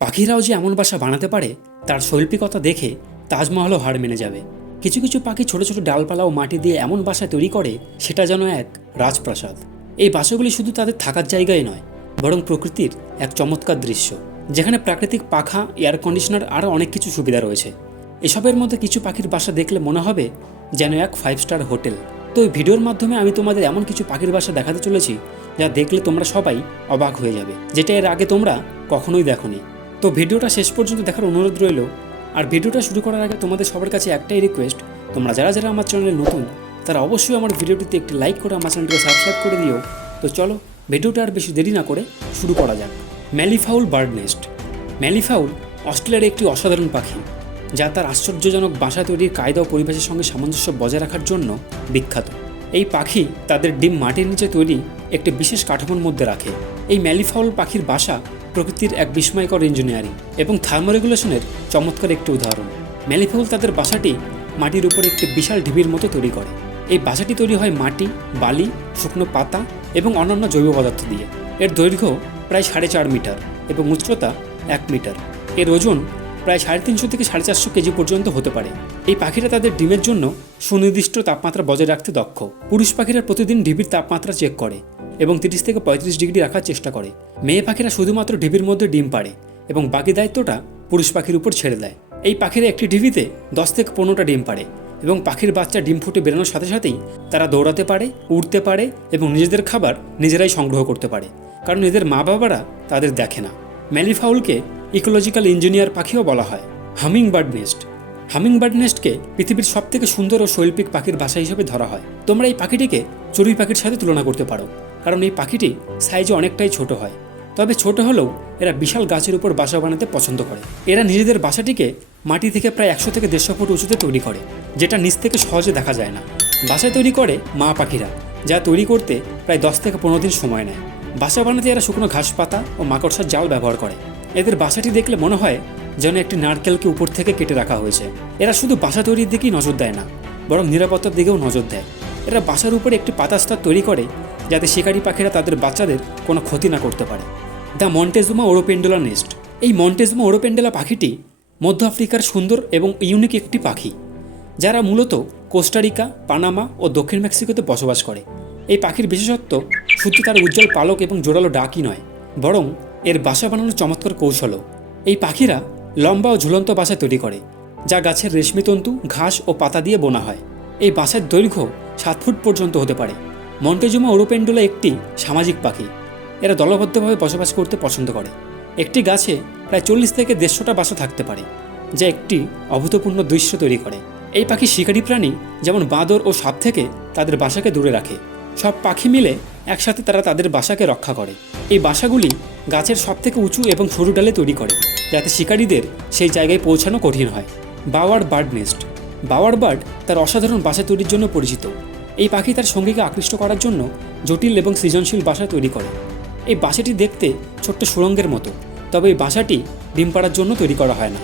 পাখিরাও যে এমন বাসা বানাতে পারে তার শৈল্পিকতা দেখে তাজমহলও হার মেনে যাবে। কিছু কিছু পাখি ছোট ছোট ডালপালা ও মাটি দিয়ে এমন বাসা তৈরি করে সেটা যেন এক রাজপ্রাসাদ। এই বাসাগুলি শুধু তাদের থাকার জায়গায় নয়, বরং প্রকৃতির এক চমৎকার দৃশ্য, যেখানে প্রাকৃতিক পাখা, এয়ার কন্ডিশনার আরও অনেক কিছু সুবিধা রয়েছে। এসবের মধ্যে কিছু পাখির বাসা দেখলে মনে হবে যেন এক 5 স্টার হোটেল। তো এই ভিডিওর মাধ্যমে আমি তোমাদের এমন কিছু পাখির বাসা দেখাতে চলেছি যা দেখলে তোমরা সবাই অবাক হয়ে যাবে, যেটা এর আগে তোমরা কখনোই দেখোনি। তো ভিডিওটা শেষ পর্যন্ত দেখার অনুরোধ রইল। আর ভিডিওটা শুরু করার আগে তোমাদের সবার কাছে একটাই রিকোয়েস্ট, তোমরা যারা যারা আমার চ্যানেলে নতুন তারা অবশ্যই আমার ভিডিওটিতে একটি লাইক করে আমার চ্যানেলটিকে সাবস্ক্রাইব করে দিও। তো চলো ভিডিওটা আর বেশি দেরি না করে শুরু করা যাক। ম্যালিফাউল বার্ড নেস্ট। ম্যালিফাউল অস্ট্রেলিয়ার একটি অসাধারণ পাখি, যা তার আশ্চর্যজনক বাসা তৈরির কায়দা ও পরিবেশের সঙ্গে সামঞ্জস্য বজায় রাখার জন্য বিখ্যাত। এই পাখি তাদের ডিম মাটির নিচে তৈরি একটি বিশেষ কাঠামোর মধ্যে রাখে। এই ম্যালিফাউল পাখির বাসা প্রকৃতির এক বিস্ময়কর ইঞ্জিনিয়ারিং এবং থার্মোরেগুলেশনের চমৎকার একটি উদাহরণ। ম্যালিফাউল তাদের বাসাটি মাটির উপরে একটি বিশাল ঢিবির মতো তৈরি করে। এই বাসাটি তৈরি হয় মাটি, বালি, শুকনো পাতা এবং অন্যান্য জৈব পদার্থ দিয়ে। এর দৈর্ঘ্য প্রায় 4.5 মিটার এবং উচ্চতা 1 মিটার। এর ওজন প্রায় 350 থেকে 450 কেজি পর্যন্ত হতে পারে। এই পাখিরা তাদের ডিমের জন্য সুনির্দিষ্ট তাপমাত্রা বজায় রাখতে দক্ষ। পুরুষ পাখিরা প্রতিদিন ঢিবির তাপমাত্রা চেক করে এবং 30 থেকে 35 ডিগ্রি রাখার চেষ্টা করে। মেয়ে পাখিরা শুধুমাত্র ঢিবির মধ্যে ডিম পাড়ে এবং বাকি দায়িত্বটা পুরুষ পাখির উপর ছেড়ে দেয়। এই পাখিরা একটি ঢিবিতে 10 থেকে 15টা ডিম পাড়ে এবং পাখির বাচ্চা ডিম ফুটে বেরোনোর সাথে সাথেই তারা দৌড়াতে পারে, উড়তে পারে এবং নিজেদের খাবার নিজেরাই সংগ্রহ করতে পারে, কারণ এদের মা বাবারা তাদের দেখে না। ম্যালিফাউলকে ইকোলজিক্যাল ইঞ্জিনিয়ার পাখিও বলা হয়। Hummingbird nest. হামিংবার্ড নেস্টকে পৃথিবীর সবথেকে সুন্দর ও শৈল্পিক পাখির বাসা হিসেবে ধরা হয়। তোমরা এই পাখিটিকে চড়ুই পাখির সাথে তুলনা করতে পারো, কারণ এই পাখিটি সাইজে অনেকটাই ছোট হয়। তবে ছোট হলেও এরা বিশাল গাছের উপর বাসা বানাতে পছন্দ করে। এরা নিজেদের বাসাটিকে মাটি থেকে প্রায় 100 থেকে 150 ফুট উঁচুতে তৈরি করে, যেটা নিচ থেকে সহজে দেখা যায় না। বাসা তৈরি করে মা পাখিরা, যা তৈরি করতে প্রায় 10 থেকে 15 দিন সময় নেয়। বাসা বানাতে এরা শুকনো ঘাস পাতা ও মাকড়সার জাল ব্যবহার করে। এদের বাসাটি দেখলে মনে হয় যেন একটি নারকেলকে উপর থেকে কেটে রাখা হয়েছে। এরা শুধু বাসা তৈরির দিকেই নজর দেয় না, বরং নিরাপত্তার দিকেও নজর দেয়। এরা বাসার উপরে একটি পাতার স্তর তৈরি করে যাতে শিকারী পাখিরা তাদের বাচ্চাদের কোনো ক্ষতি না করতে পারে। The Montezuma oropendola nest. এই মন্টেজুমা ওরোপেন্ডুলা পাখিটি মধ্য আফ্রিকার সুন্দর এবং ইউনিক একটি পাখি, যারা মূলত কোস্টারিকা, পানামা ও দক্ষিণ মেক্সিকোতে বসবাস করে। এই পাখির বিশেষত্ব শুধু তার উজ্জ্বল পালক এবং জোরালো ডাকই নয়, বরং এর বাসা বানানোর চমৎকার কৌশলও। এই পাখিরা লম্বা ও ঝুলন্ত বাসা তৈরি করে, যা গাছের রেশমি তন্তু, ঘাস ও পাতা দিয়ে বোনা হয়। এই বাসার দৈর্ঘ্য 7 ফুট পর্যন্ত হতে পারে। মন্টেজুমা ওরোপেন্ডুলা একটি সামাজিক পাখি। এরা দলবদ্ধভাবে বসবাস করতে পছন্দ করে। একটি গাছে প্রায় 40 থেকে 150টা বাসা থাকতে পারে, যা একটি অভূতপূর্ণ দৃশ্য তৈরি করে। এই পাখি শিকারী প্রাণী যেমন বাঁদর ও সাপ থেকে তাদের বাসাকে দূরে রাখে। সব পাখি মিলে একসাথে তারা তাদের বাসাকে রক্ষা করে। এই বাসাগুলি গাছের সবথেকে উঁচু এবং সরু ডালে তৈরি করে, যাতে শিকারীদের সেই জায়গায় পৌঁছানো কঠিন হয়। বাওয়ার বার্ড নেস্ট। বাওয়ার বার্ড তার অসাধারণ বাসা তৈরির জন্য পরিচিত। এই পাখি তার সঙ্গীকে আকৃষ্ট করার জন্য জটিল এবং সৃজনশীল বাসা তৈরি করে। এই বাসাটি দেখতে ছোট্ট সুড়ঙ্গের মতো, তবে এই বাসাটি ডিম পাড়ার জন্য তৈরি করা হয় না।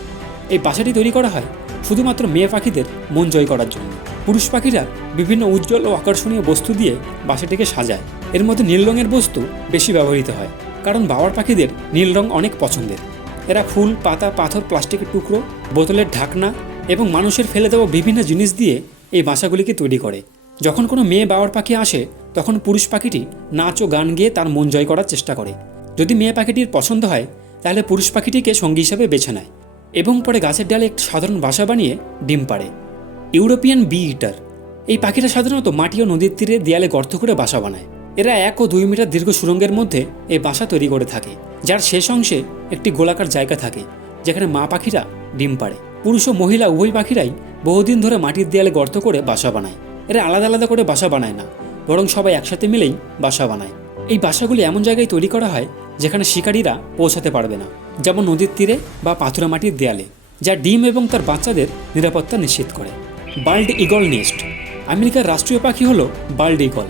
এই বাসাটি তৈরি করা হয় শুধুমাত্র মেয়ে পাখিদের মন জয় করার জন্য। পুরুষ পাখিরা বিভিন্ন উজ্জ্বল ও আকর্ষণীয় বস্তু দিয়ে বাসাটিকে সাজায়। এর মধ্যে নীল রঙের বস্তু বেশি ব্যবহৃত হয়, কারণ বাওয়ার পাখিদের নীল রং অনেক পছন্দের। এরা ফুল, পাতা, পাথর, প্লাস্টিকের টুকরো, বোতলের ঢাকনা এবং মানুষের ফেলে দেওয়া বিভিন্ন জিনিস দিয়ে এই বাসাগুলিকে তৈরি করে। যখন কোনো মেয়ে বাওয়ার পাখি আসে, তখন পুরুষ পাখিটি নাচ ও গান গেয়ে তার মন জয় করার চেষ্টা করে। যদি মেয়ে পাখিটির পছন্দ হয়, তাহলে পুরুষ পাখিটিকে সঙ্গী হিসাবে বেছে নেয় এবং পরে গাছের ডালে একটি সাধারণ বাসা বানিয়ে ডিম পাড়ে। ইউরোপিয়ান বি ইটার। এই পাখিরা সাধারণত মাটি ও নদীর তীরে দেয়ালে গর্ত করে বাসা বানায়। এরা 1 ও 2 মিটার দীর্ঘ সুড়ঙ্গের মধ্যে এই বাসা তৈরি করে থাকে, যার শেষ অংশে একটি গোলাকার জায়গা থাকে যেখানে মা পাখিরা ডিম পাড়ে। পুরুষ ও মহিলা উভয় পাখিরাই বহুদিন ধরে মাটির দেয়ালে গর্ত করে বাসা বানায়। এরা আলাদা আলাদা করে বাসা বানায় না, বরং সবাই একসাথে মিলেই বাসা বানায়। এই বাসাগুলি এমন জায়গায় তৈরি করা হয় যেখানে শিকারীরা পৌঁছাতে পারবে না, যেমন নদীর তীরে বা পাথুরা মাটির দেয়ালে, যা ডিম এবং তার বাচ্চাদের নিরাপত্তা নিশ্চিত করে। Bald eagle nest. আমেরিকার রাষ্ট্রীয় পাখি হলো বাল্ড ঈগল।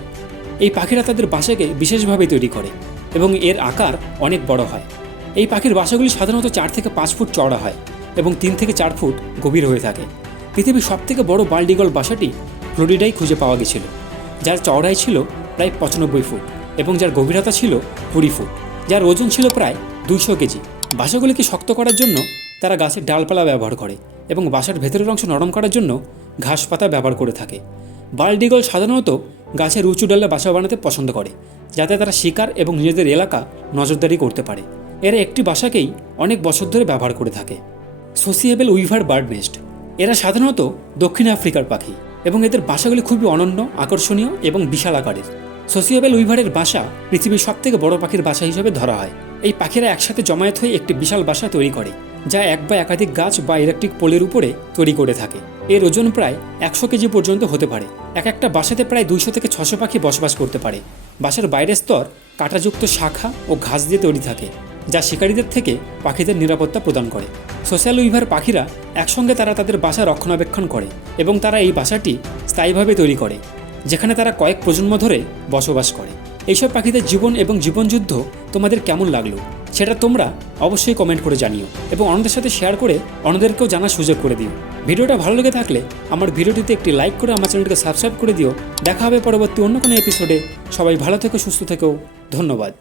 এই পাখিরা তাদের বাসাকে বিশেষভাবে তৈরি করে এবং এর আকার অনেক বড় হয়। এই পাখির বাসাগুলি সাধারণত 4 থেকে 5 ফুট চওড়া হয় এবং 3 থেকে 4 ফুট গভীর হয়ে থাকে। পৃথিবীর সবথেকে বড় বাল্ড ঈগল বাসাটি ফ্লোরিডায় খুঁজে পাওয়া গেছিল, যার চওড়াই ছিল প্রায় 95 ফুট এবং যার গভীরতা ছিল 20 ফুট, যার ওজন ছিল প্রায় 200 কেজি। বাসাগুলিকে শক্ত করার জন্য তারা গাছের ডালপালা ব্যবহার করে এবং বাসার ভেতরের অংশ নরম করার জন্য ঘাস পাতা ব্যবহার করে থাকে। বাল্ড ঈগল সাধারণত গাছের উঁচু ডালে বাসা বানাতে পছন্দ করে, যাতে তারা শিকার এবং নিজেদের এলাকা নজরদারি করতে পারে। এরা একটি বাসাকেই অনেক বছর ধরে ব্যবহার করে থাকে। সোসিয়েবল উইভার বার্ড নেস্ট। এরা সাধারণত দক্ষিণ আফ্রিকার পাখি এবং এদের বাসাগুলি খুবই অনন্য, আকর্ষণীয় এবং বিশাল আকারের। সোসিয়েবল উইভারের বাসা পৃথিবীর সবথেকে বড় পাখির বাসা হিসেবে ধরা হয়। এই পাখিরা একসাথে জমায়েত হয়ে একটি বিশাল বাসা তৈরি করে, যা এক বা একাধিক গাছ বা ইলেকট্রিক পোলের উপরে তৈরি করে থাকে। এর ওজন প্রায় 100 কেজি পর্যন্ত হতে পারে। এক একটা বাসাতে প্রায় 200 থেকে 600 পাখি বসবাস করতে পারে। বাসার বাইরের স্তর কাঁটাযুক্ত শাখা ও ঘাস দিয়ে তৈরি থাকে, যা শিকারীদের থেকে পাখিদের নিরাপত্তা প্রদান করে। সোশ্যাল উইভার পাখিরা একসঙ্গে তাদের বাসা রক্ষণাবেক্ষণ করে এবং তারা এই বাসাটি স্থায়ীভাবে তৈরি করে, যেখানে তারা কয়েক প্রজন্ম ধরে বসবাস করে। এইসব পাখিদের জীবন এবং জীবনযুদ্ধ তোমাদের কেমন লাগলো সেটা তোমরা অবশ্যই কমেন্ট করে জানিও এবং অন্যদের সাথে শেয়ার করে অন্যদেরকেও জানার সুযোগ করে দিও। ভিডিওটা ভালো লেগে থাকলে আমার ভিডিওটিতে একটি লাইক করে আমার চ্যানেলটিকে সাবস্ক্রাইব করে দিও। দেখা হবে পরবর্তী অন্য কোনো এপিসোডে। সবাই ভালো থেকো, সুস্থ থেকো। ধন্যবাদ।